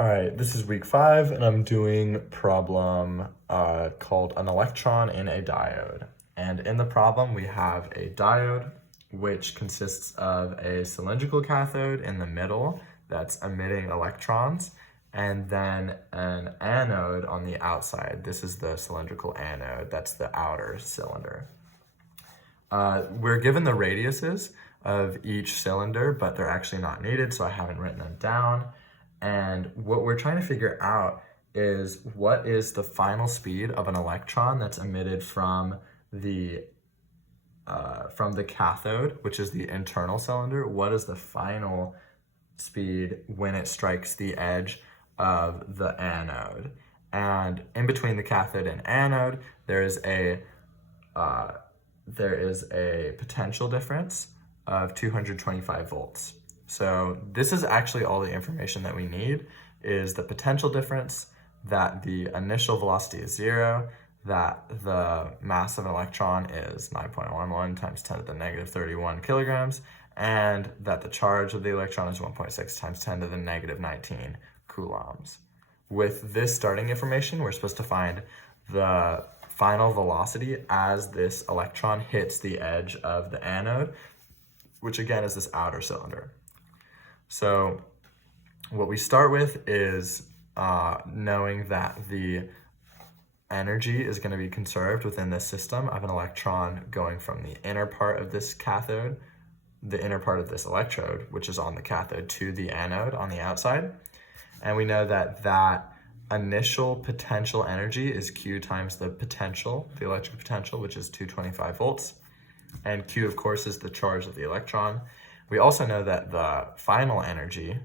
All right, this is week 5, and I'm doing problem called an electron in a diode. And in the problem, we have a diode, which consists of a cylindrical cathode in the middle that's emitting electrons, and then an anode on the outside. This is the cylindrical anode, that's the outer cylinder. We're given the radiuses of each cylinder, but they're actually not needed, so I haven't written them down. And what we're trying to figure out is what is the final speed of an electron that's emitted from the cathode, which is the internal cylinder. What is the final speed when it strikes the edge of the anode? And in between the cathode and anode, there is a potential difference of 225 volts. So this is actually all the information that we need, is the potential difference, that the initial velocity is 0, that the mass of an electron is 9.11 times 10 to the negative 31 kilograms, and that the charge of the electron is 1.6 times 10 to the negative 19 coulombs. With this starting information, we're supposed to find the final velocity as this electron hits the edge of the anode, which again is this outer cylinder. So what we start with is knowing that the energy is going to be conserved within this system of an electron going from the inner part of this cathode, the inner part of this electrode, which is on the cathode, to the anode on the outside. And we know that that initial potential energy is Q times the potential, the electric potential, which is 225 volts. And Q, of course, is the charge of the electron. We also know that the final energy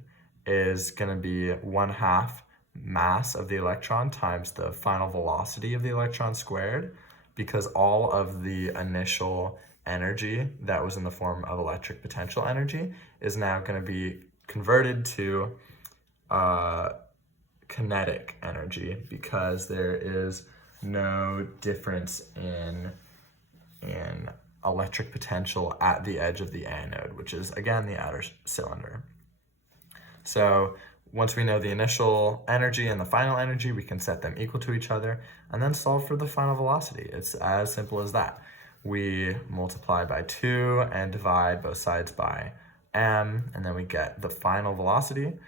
is going to be 1/2 mass of the electron times the final velocity of the electron squared, because all of the initial energy that was in the form of electric potential energy is now going to be converted to kinetic energy, because there is no difference in electric potential at the edge of the anode, which is again the outer cylinder. So once we know the initial energy and the final energy, we can set them equal to each other and then solve for the final velocity. It's as simple as that. We multiply by 2 and divide both sides by m, and then we get the final velocity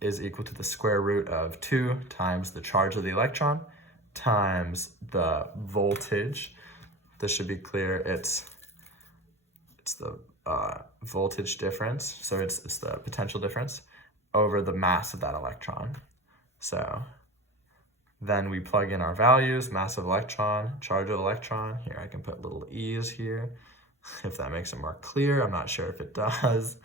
is equal to the square root of 2 times the charge of the electron times the voltage. This should be clear. It's the voltage difference, so it's the potential difference over the mass of that electron. So then we plug in our values: mass of electron, charge of electron. Here I can put little e's here if that makes it more clear. I'm not sure if it does,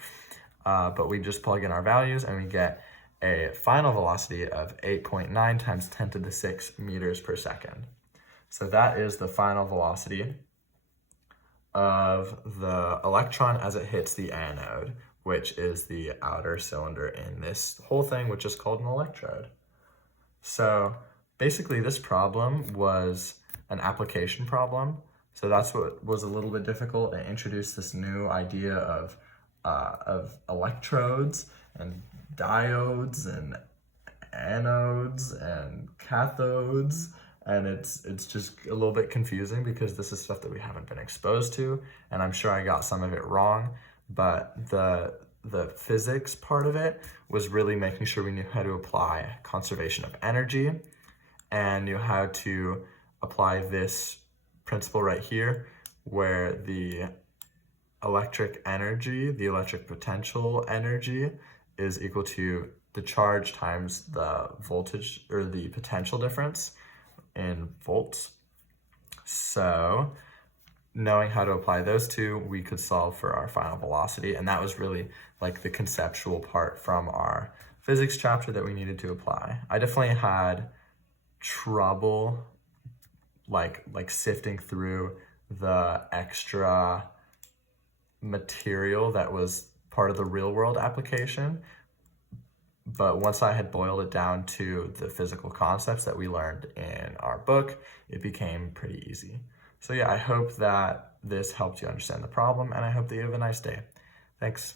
but we just plug in our values and we get a final velocity of 8.9 times 10 to the 6 meters per second. So that is the final velocity of the electron as it hits the anode, which is the outer cylinder in this whole thing, which is called an electrode. So basically this problem was an application problem. So that's what was a little bit difficult. It introduced this new idea of electrodes and diodes and anodes and cathodes, and it's just a little bit confusing because this is stuff that we haven't been exposed to, and I'm sure I got some of it wrong, but the physics part of it was really making sure we knew how to apply conservation of energy and knew how to apply this principle right here, where the electric energy, the electric potential energy, is equal to the charge times the voltage, or the potential difference in volts. So knowing how to apply those two, we could solve for our final velocity, and that was really like the conceptual part from our physics chapter that we needed to apply. I definitely had trouble like sifting through the extra material that was part of the real world application, but once I had boiled it down to the physical concepts that we learned in our book, it became pretty easy. So yeah, I hope that this helped you understand the problem, and I hope that you have a nice day. Thanks.